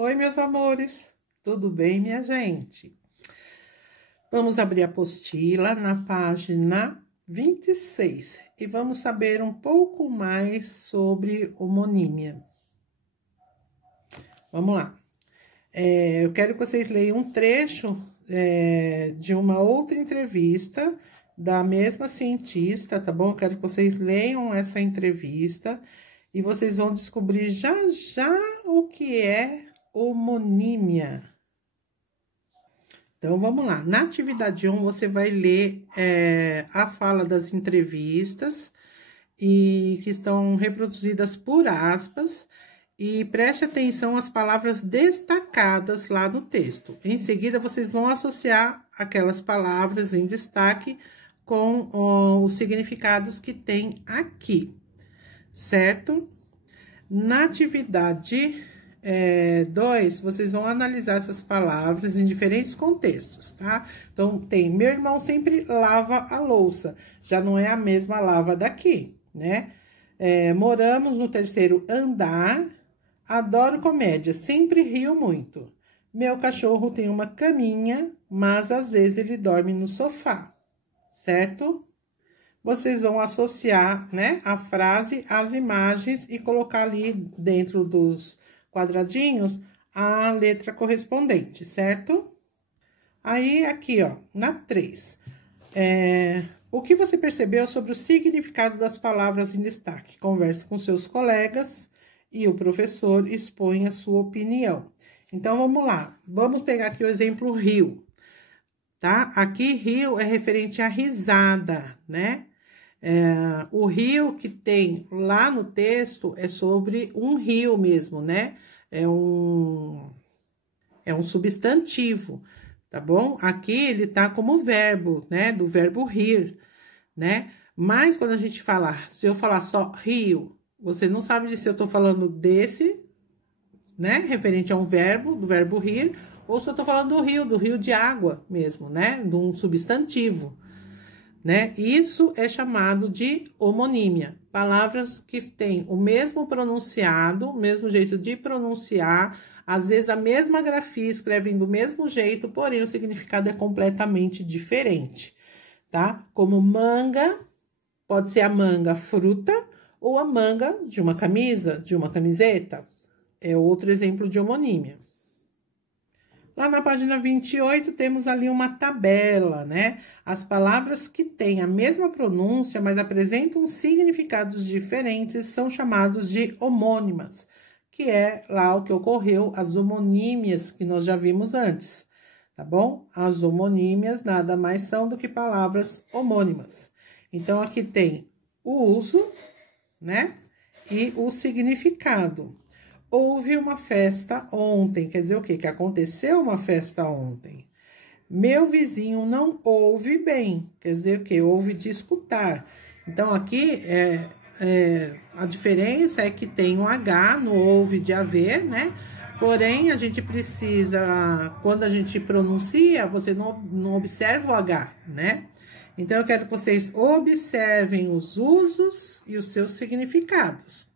Oi, meus amores, tudo bem, minha gente? Vamos abrir a apostila na página 26 e vamos saber um pouco mais sobre homonímia. Vamos lá. Eu quero que vocês leiam um trecho de uma outra entrevista da mesma cientista, tá bom? Eu quero que vocês leiam essa entrevista e vocês vão descobrir já já o que é homonímia. Então, vamos lá. Na atividade 1, você vai ler a fala das entrevistas e que estão reproduzidas por aspas e preste atenção às palavras destacadas lá no texto. Em seguida, vocês vão associar aquelas palavras em destaque com os significados que tem aqui, certo? Na atividade 2, vocês vão analisar essas palavras em diferentes contextos, tá? Então, tem, meu irmão sempre lava a louça, já não é a mesma lava daqui, né? Moramos no terceiro andar, adoro comédia, sempre rio muito. Meu cachorro tem uma caminha, mas às vezes ele dorme no sofá, certo? Vocês vão associar, né, a frase às imagens e colocar ali dentro dos quadradinhos a letra correspondente, certo? Aí, aqui, ó, na 3. O que você percebeu sobre o significado das palavras em destaque? Converse com seus colegas e o professor expõe a sua opinião. Então, vamos lá. Vamos pegar aqui o exemplo rio, tá? Aqui, rio é referente à risada, né? O rio que tem lá no texto é sobre um rio mesmo, né? É um substantivo, tá bom? Aqui ele tá como verbo, né? Do verbo rir, né? Mas quando a gente falar, se eu falar só rio, você não sabe se eu tô falando desse, né? Referente a um verbo, do verbo rir, ou se eu tô falando do rio de água mesmo, né? De um substantivo. Né? Isso é chamado de homonímia. Palavras que têm o mesmo pronunciado, o mesmo jeito de pronunciar, às vezes a mesma grafia escrevem do mesmo jeito, porém o significado é completamente diferente, tá? Como manga, pode ser a manga fruta ou a manga de uma camisa, de uma camiseta. É outro exemplo de homonímia. Lá na página 28, temos ali uma tabela, né? As palavras que têm a mesma pronúncia, mas apresentam significados diferentes, são chamados de homônimas, que é lá o que ocorreu, as homonímias que nós já vimos antes, tá bom? As homonímias nada mais são do que palavras homônimas. Então, aqui tem o uso, né? E o significado. Houve uma festa ontem, quer dizer o quê? Que aconteceu uma festa ontem. Meu vizinho não ouve bem, quer dizer o quê? Ouve de escutar. Então, aqui, a diferença é que tem um H no ouve de haver, né? Porém, a gente precisa, quando a gente pronuncia, você não observa o H, né? Então, eu quero que vocês observem os usos e os seus significados.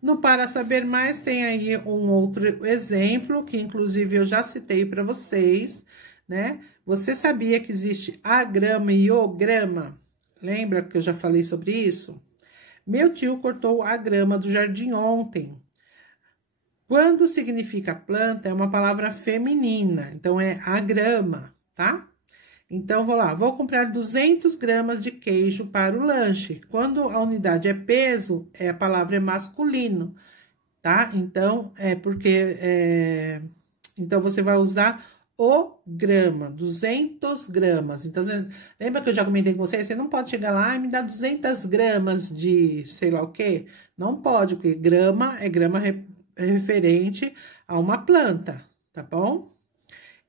No Para Saber Mais, tem aí um outro exemplo, que inclusive eu já citei para vocês, né? Você sabia que existe agrama e ograma? Lembra que eu já falei sobre isso? Meu tio cortou a grama do jardim ontem. Quando significa planta, é uma palavra feminina, então é agrama, tá? Então, vou lá, vou comprar 200 gramas de queijo para o lanche. Quando a unidade é peso, a palavra é masculino, tá? Então, então, você vai usar o grama, 200 gramas. Então, lembra que eu já comentei com você não pode chegar lá e me dar 200 gramas de sei lá o quê? Não pode, porque grama é grama referente a uma planta, tá bom?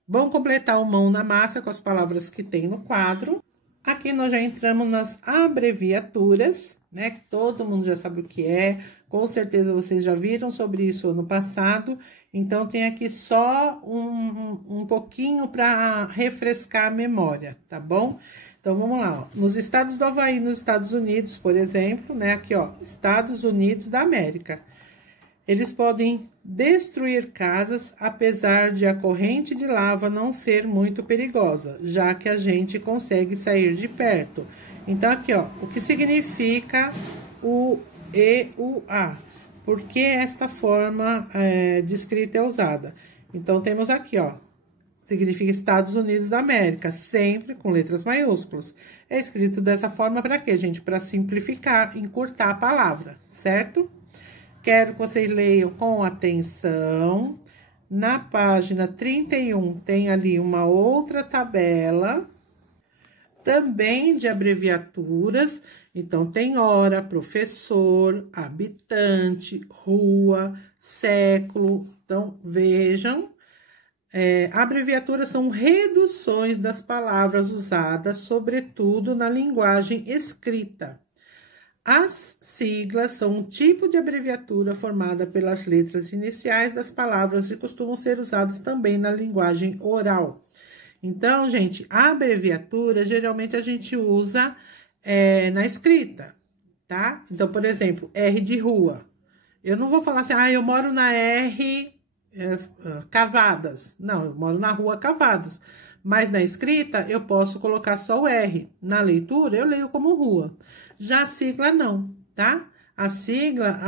Vamos completar o mão na massa com as palavras que tem no quadro. Aqui nós já entramos nas abreviaturas, né? Que todo mundo já sabe o que é. Com certeza vocês já viram sobre isso ano passado. Então, tem aqui só um pouquinho para refrescar a memória, tá bom? Então, vamos lá, ó. Nos estados do Havaí, nos Estados Unidos, por exemplo, né? Aqui, ó, Estados Unidos da América. Eles podem destruir casas, apesar de a corrente de lava não ser muito perigosa, já que a gente consegue sair de perto. Então, aqui, ó, o que significa o e, o a? Por que esta forma de escrita é usada? Então, temos aqui, ó, significa Estados Unidos da América, sempre com letras maiúsculas. É escrito dessa forma para quê, gente? Para simplificar, encurtar a palavra, certo? Quero que vocês leiam com atenção. Na página 31 tem ali uma outra tabela, também de abreviaturas. Então, tem hora, professor, habitante, rua, século. Então, vejam. Abreviaturas são reduções das palavras usadas, sobretudo na linguagem escrita. As siglas são um tipo de abreviatura formada pelas letras iniciais das palavras e costumam ser usadas também na linguagem oral. Então, gente, a abreviatura, geralmente a gente usa na escrita, tá? Então, por exemplo, R de rua. Eu não vou falar assim, eu moro na R Cavadas. Não, eu moro na rua Cavadas. Mas na escrita, eu posso colocar só o R. Na leitura, eu leio como rua. Já a sigla, não, tá? A sigla,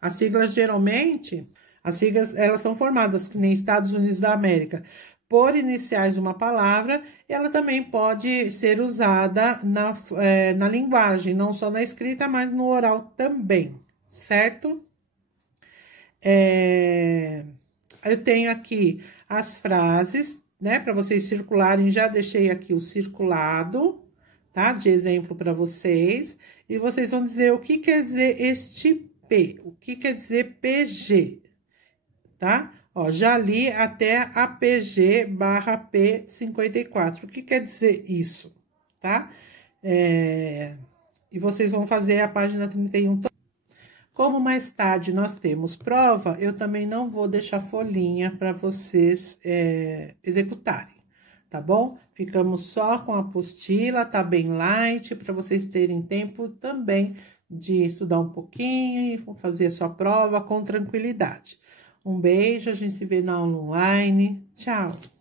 as siglas geralmente, as siglas, elas são formadas, que nem Estados Unidos da América, por iniciais de uma palavra, e ela também pode ser usada na linguagem, não só na escrita, mas no oral também, certo? Eu tenho aqui as frases, né, para vocês circularem, já deixei aqui o circulado, tá? De exemplo para vocês, e vocês vão dizer o que quer dizer este P, o que quer dizer PG, tá? Ó, já li até a PG barra P54, o que quer dizer isso, tá? E vocês vão fazer a página 31. Como mais tarde nós temos prova, eu também não vou deixar folhinha para vocês executarem, tá bom? Ficamos só com a apostila, tá bem light, para vocês terem tempo também de estudar um pouquinho e fazer a sua prova com tranquilidade. Um beijo, a gente se vê na aula online. Tchau!